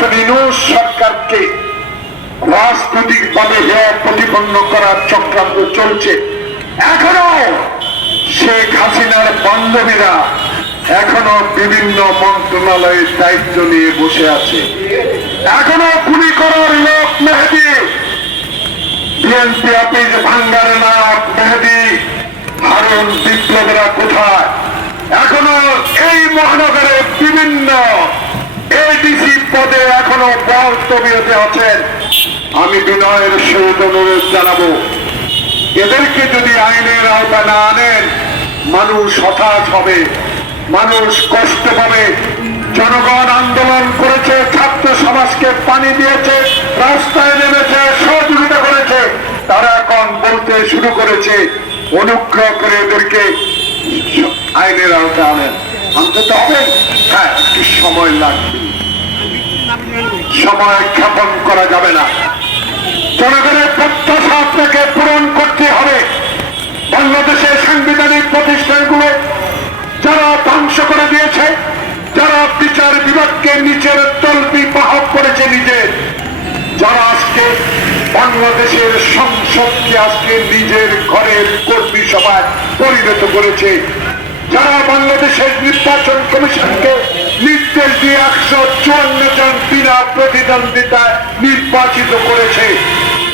Doctor Yunus সরকারকে রাজনৈতিকভাবে হেয় প্রতিপন্ন করার চক্রান্ত চলছে। এখনো শেখ হাসিনার বান্ধবীরা এখনো বিভিন্ন মন্ত্রণালয়ের দায়িত্ব নিয়ে বসে আছে। এখনো গুলি করার লোক মেহেদী, বিএনপি অফিস ভাঙ্গার নাক মেহেদী, হারুন বিপ্লবীরা কোথায়? এখনো এই মহানগরে বিভিন্ন এডিসি পদে এখনো বহাল তবিয়তে আছেন। আমি বিনয়ের সহিত অনুরোধ জানাবো, এদেরকে যদি আইনের আওতা না আনেন মানুষ হতাশ হবে, মানুষ কষ্ট পাবে। জনগণ আন্দোলন করেছে, ছাত্র সমাজকে পানি দিয়েছে, রাস্তায় নেমেছে, সহযোগিতা করেছে। তারা এখন বলতে শুরু করেছে অনুগ্রহ করে এদেরকে আইনের আওতা আনেন। আনতে তো হবে, হ্যাঁ, একটু সময় লাগবে, সময় ক্ষেপণ করা যাবে না। জনগণের প্রত্যাশা আপনাকে পূরণ করতে হবে। বাংলাদেশের সাংবিধানিক প্রতিষ্ঠানগুলো যারা ধ্বংস করে দিয়েছে, যারা বিচার বিভাগকে নিচের তলবি বাহক করেছে নিজের, যারা আজকে বাংলাদেশের সংসদকে আজকে নিজের ঘরের কর্মী সভায় পরিণত করেছে, যারা বাংলাদেশের নির্বাচন কমিশনকে নির্দেশ দিয়ে 154 জন বিনা প্রতিদ্বন্দ্বিতায় নির্বাচিত করেছে,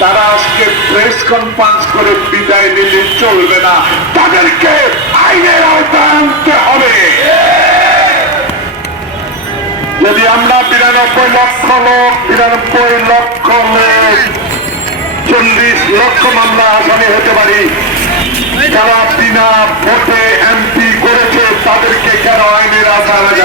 তারা আজকে প্রেস কনফারেন্স করে বিদায় নিলে চলবে না, তাদেরকে আইনের আওতায় আনতে হবে। যদি আমরা 92 লক্ষ লোক 40 লক্ষ মামলা আসামি হতে পারি, যারা বিনা ভোটে এমপি করেছে তাদেরকে কেন আইনের আওতায় আনা যাবে?